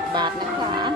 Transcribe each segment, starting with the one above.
ักบาทนะคะ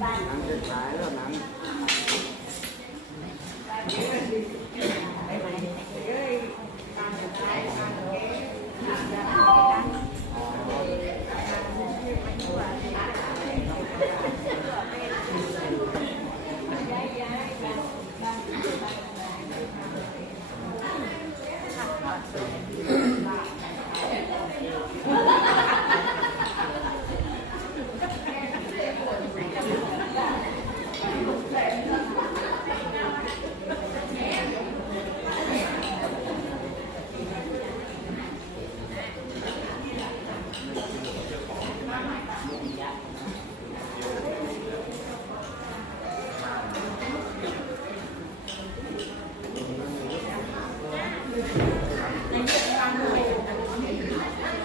หนังจะฉายแล้วหนัง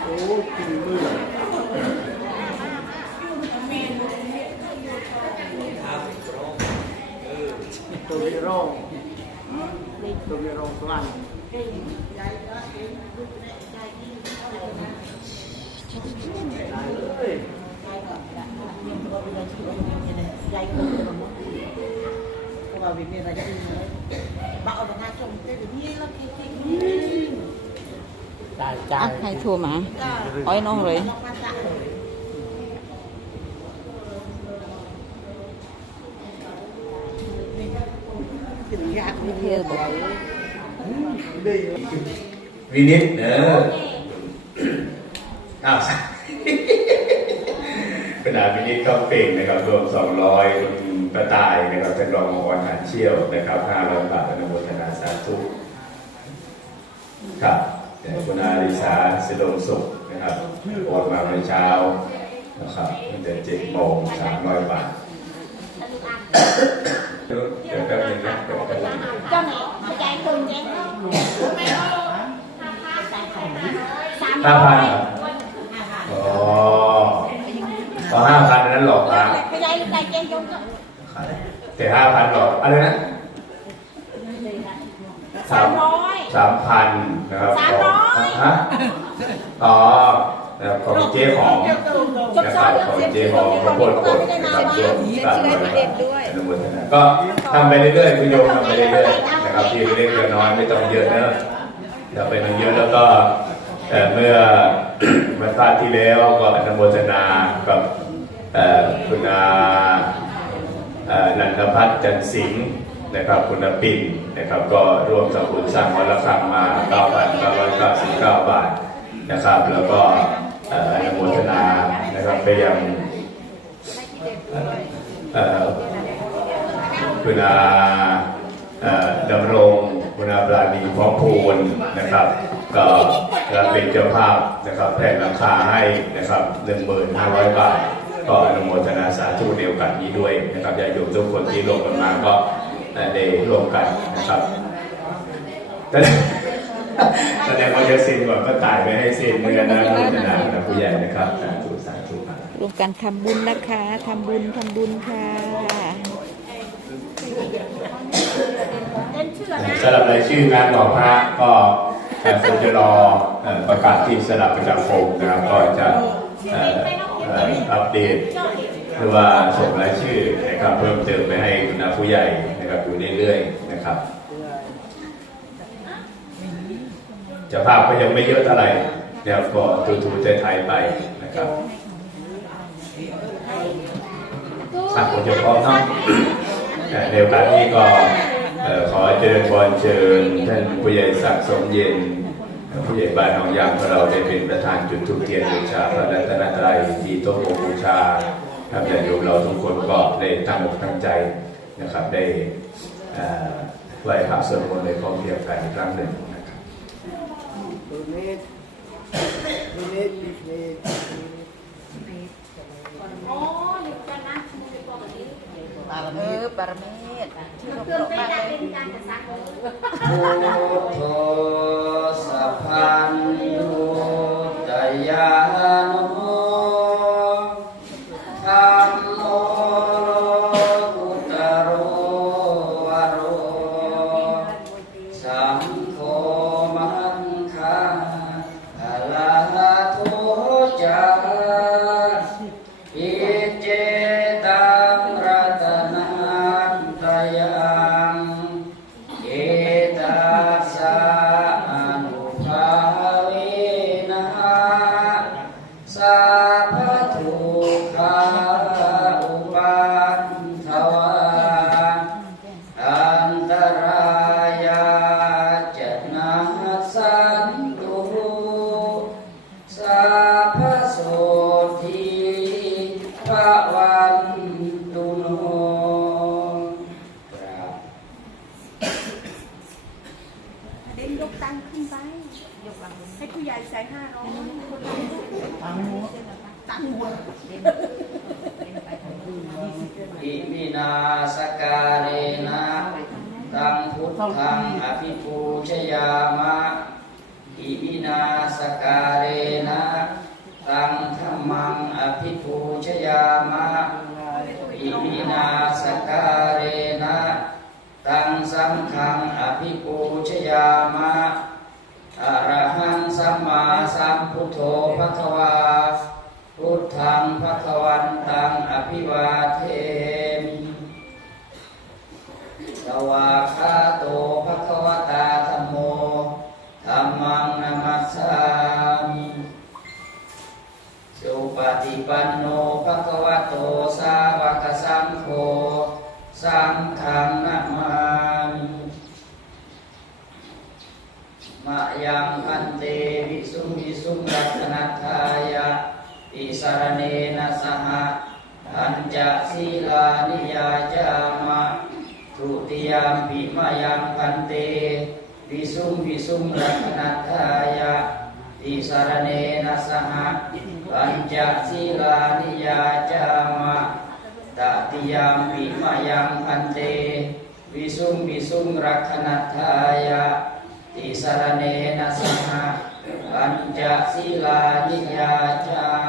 โอ้กินมือตัววิโรจน์ตัววิโรจน์สวรรค์ได้เลย và vì mình là gia đình mới bảo là ngay chồng cái được như là cái cái จ่ายจ่า อะยใครโทรมาอ้อยน้องเลย nó quan trọng rồi Đừng gạt ไม่เที่ยวบอกดีวินิตเอออ้าวขนาดวินิตเข้าเป่งนะครับรวม200คุณกระต่ายนะครับท่านรององค์กรหารเชี่ยวนะครับ500บาทอนุโมทนาสาธุครับ แต่คุณอาริสาสิโลมสุขนะครับโอนมาเมื่อเช้านะครับตั้งแต่7โมง300บาทเดี๋ยวแป๊บนึงนะเดี๋ยวแป๊บนึง cho mẹ cho chạy từng chạy mẹ ơi ห้าพันเหรออ๋อพอห้าพันนั้นหลอกล้าง cái dây tay chen chung đó แต่ห้าพันหลอกอะไรนะสาม rồi สามพันนะครับสามร้อยฮะอ๋อนะครับของเจ๊หอมนะครับของเจ๊หอมข้าวโพดกดนะครับรวมสามร้อยบาทอนุโมทนาก็ทำไปเรื่อยๆคุณโยมทำไปเรื่อยๆนะครับที่เล็กๆน้อยๆไม่ต้องเยอะเนอะอย่าไปต้องเยอะแล้วก็เอ่อเมื่อวันพระที่แล้วก็อนุโมทนากับเอ่อคุณอาเอ่อนันทพัฒน์จันทร์สิงห์ นะครับคุณปิ่นนะครับก็ร่วมสมบุญสร้างวัดละครังมา 9,999 บาทนะครับ แล้วก็อนุโมทนานะครับไปยังคุณอาดำรงคุณอาปราณีพร้อมพูนนะครับ ก็รับเป็นเจ้าภาพนะครับแทนราคาให้นะครับ1,500 บาท ก็อนุโมทนาสาธุในโอกาสนี้ด้วยนะครับญาติโยมทุกคนที่ร่วมกันมาก็ เอ่อได้ร่วมกันนะครับแต่แสดงว่าจะสิ้นก่อนก็ตายไปให้สิ้นเหมือนกันนะอนุโมทนากับผู้ใหญ่นะครับสาธุสาธุครับรวมกันทำบุญนะคะทำบุญทำบุญค่ะเล่นชื่อนะสำหรับรายชื่องานหล่อพระก็การสจรเอ่อประกาศที่สลับประจำโคมนะครับก็จะเอ่อเอ่ออัปเดตหรือว่าส่งรายชื่อนะครับเพิ่มเติมไปให้คณะผู้ใหญ่ นะครับอยู่เรื่อยๆนะครับเจะภาพก็ยังไม่เยอะเท่าไหร่เดี๋ยวก็ทูๆไทยๆไปนะครับสักคนจะพร้อมเนาะแต่ในโอกาสนี้ก็เอ่อขอเจริญพรเชิญท่านผู้ใหญ่ศักดิ์สมเย็นผู้ใหญ่บ้านหนองยางของเราได้เป็นประธานจุดธูปเทียนบูชาพระรัตนตรัยที่โต๊ะหมู่บูชาครับญาติโยมเราทุกคนก็ได้ตั้งอกตั้งใจนะครับได้เอ่อ ไหว้พระสวดมนต์ในพร้อมเพรียงกันอีกครั้งหนึ่งนะครับอ๋ออยู่กันนะมือปกติบารเอมีอปรเมศชื่อเครื่องเพได้ราะดัมางกเลยเป็นการจัดสรรพุทโธสัพพันตุตยานุ ยกตังขึ้นไป ยกตังให้ผู้ใหญ่ใส่ห้าร้อยคนละตังหัวตังหัวอิมินาสการเนะตังพุทธังอภิปูชยามะอิมินาสการเนะตังธัมมังอภิปูชยามะอิมินาสการเนะ สังฆังอภิปูชยามะอระหังสัมมาสัมพุทโธภควา พุทธังภควันตังอภิวาเทมิสวากาโตภควตาธรรมโมธัมมังนามัสสามิสุปฏิปันโนภควโตสาวกสังโฆสังฆังนามามิ มะยังพันเตวิสุงวิสุงรัตนัทายะติสารเนนะสหะอัญจศีลานิยาจามะ ทุติยามปิมายังพันเตวิสุงวิสุงรัตนัทายะติสารเนนะสหะอัญจศีลานิยาจามะตติยามปิมายังพันเตวิสุงวิสุงรักขณัทายะติสารเนนะสหะปัญจศีลานิยาจามะ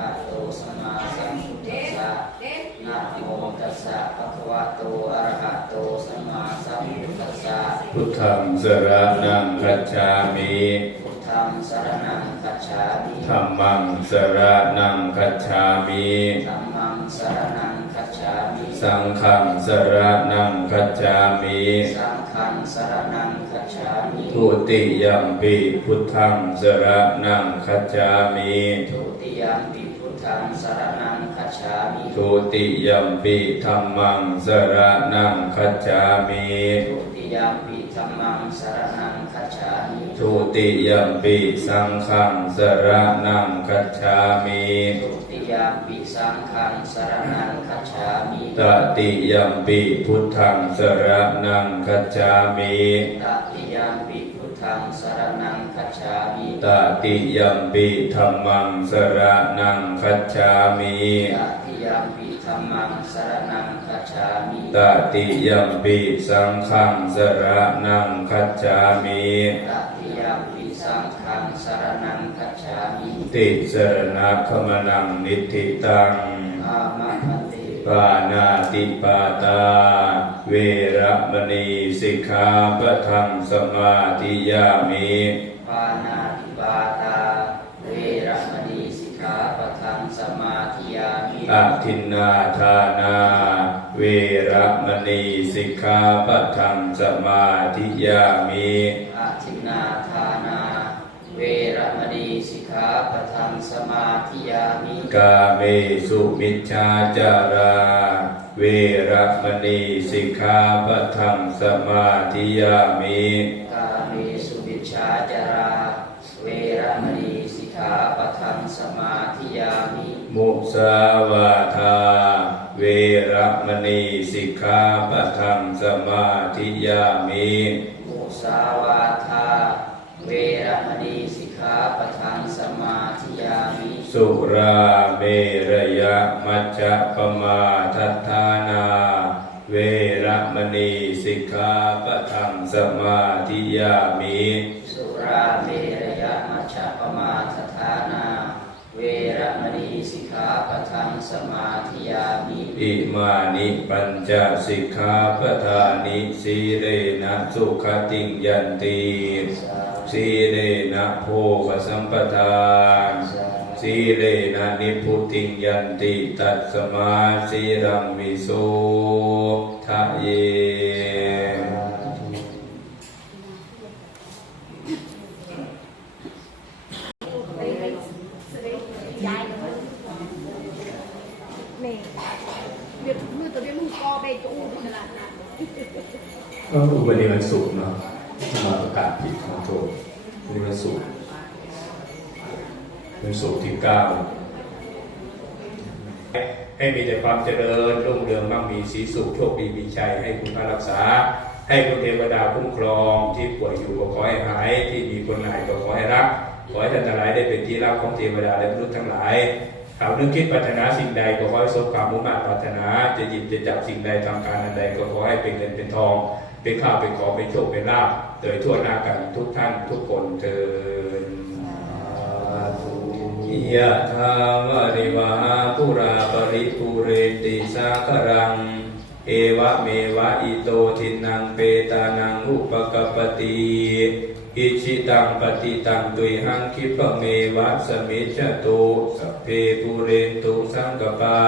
ะ พุทธังสรณังคัจฉามิพุทธังสรณังคัจฉามิธัมมังสรณังคัจฉามิธัมมังสรณังคัจฉามิ สังฆังสรณังคัจฉามิสังฆังสรณังคัจฉามิทุติยัมปิพุทธังสรณังคัจฉามิทุติยมปิพุทธังสรณังคัจฉจฉามิทุติยัมปิธรรมังสรณังคัจฉามิทุติ ยมปิธัมมังสรณังคัจฉามิทุติยัมปิสังฆังสรณังคัจฉามิทุติยมปิสังฆังสรณังคัจฉามิตติยัมปิพุทธังสรณังคัจฉามิตติยมปิพุทธังสรณังคัจฉามิตติยัมปิธรรมังสรณังคัจฉามิตติยมปิธัมมังสรณังคัจฉามิ ตติยัมปิสังฆังสรณังคัจฉามิตติยมปิสังฆังสรณังคัจฉามิติสรณะขมนังนิธิตังอามะคันติปานาติปาตา เวระมณีสิกขาปะทังสมาธิยามิปานาติปาตา เวระมณีสิกขาปะทังสมาธิยามิอทินนาทานา เวระมณีสิกขาปะทังสมาธิยามิอาทินนาทานา เวระมณีสิกขาปะทังสมาธิยามิ กาเมสุมิจฉาจารา เวระมณีสิกขาปะทังสมาธิยามิกาเมสุวิชชาจารา เวระมณีสิกขาปะทังสมาธิยามิ มุสาวาทา เวระมณีสิกขาปะทังสมาธิยามิมุสาวาทาเวระมณีสิกขาปะทังสมาธิยามิ สุราเมรยะมัจจะปมาทัฏฐานา เวระมณีสิกขาปะทังสมาธิยามิ สุราเมรยะมัชฌะปมาทฐานา เวระมณีสิกขาปะทังสมาธิยามิอิมานิปัญจสิกขาปทานิสีเรนะสุขติงยันติสีเรนะโภคสัมปทานสีเรนะนิพุติงยันติตัสสมาสีรังวิโสทะเย นี่เวียนมือตัวเวียนมือคอไปจูบขนาดนั้น เออวันนี้มันสุกร์เนาะมาประกาศผิดของโทษวันนี้มันสุกร์เป็นสุกร์ที่เก้าให้มีแต่ความเจริญรุ่งเรืองมั่งมีสีสุขโชคดีมีชัยให้คุณพระรักษา ให้คุณเทวดาคุ้มครองที่ป่วยอยู่ก็ขอให้หาย ที่มีคนหายก็ขอให้รัก ขอให้ท่านทั้งหลายได้เป็นที่รักของเทวดาและมนุษย์ทั้งหลายหากนึกคิดปรารถนาสิ่งใดก็ขอให้สมความมุ่งมั่นปรารถนา จะหยิบจะจับสิ่งใดทำการอันใดก็ขอให้เป็นเงินเป็นทอง เป็นข้าวเป็นของเป็นโชคเป็นลาภโดยทั่วหน้ากันทุกท่านทุกคนเทินยะทาวาริวาปุราปริปุเรติสาครัง เอวะเมวะอิโตทินังเปตานังอุปกปติอิชิตังปฏิตังตุยหังคิปเมวะสมิจตุสเพปุเรตุสังกปา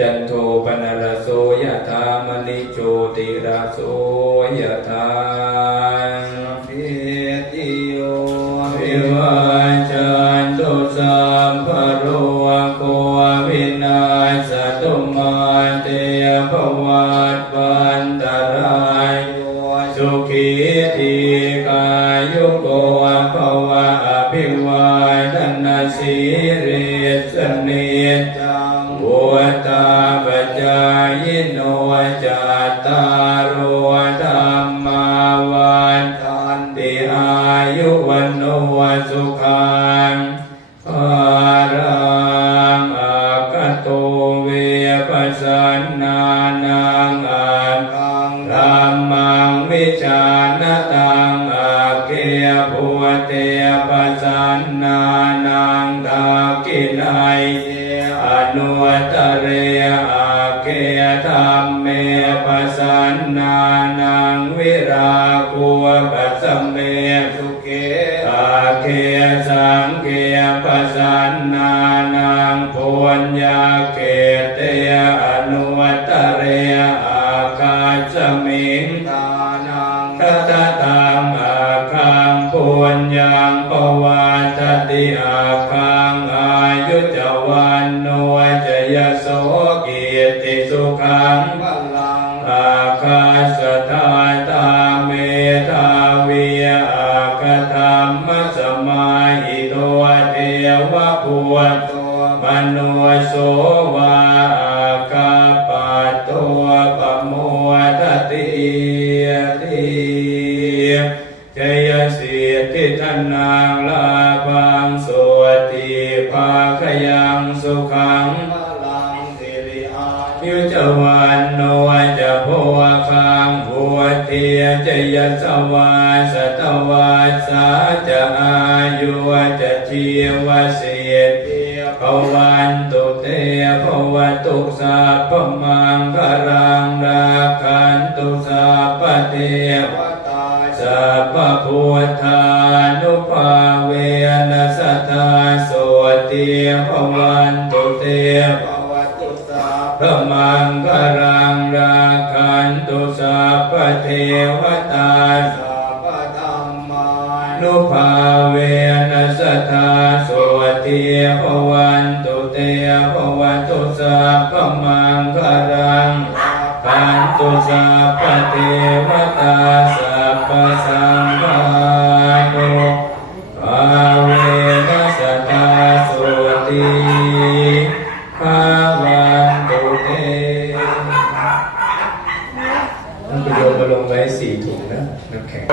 จันโทปนรโสยะธามณิโชติระโสยะธา อาเกยภูเตปัสสนา Bye. Shankara ภาวันตุเตต้องไปโยนมาลงไว้สี่ถุงนะน้ำแข็ง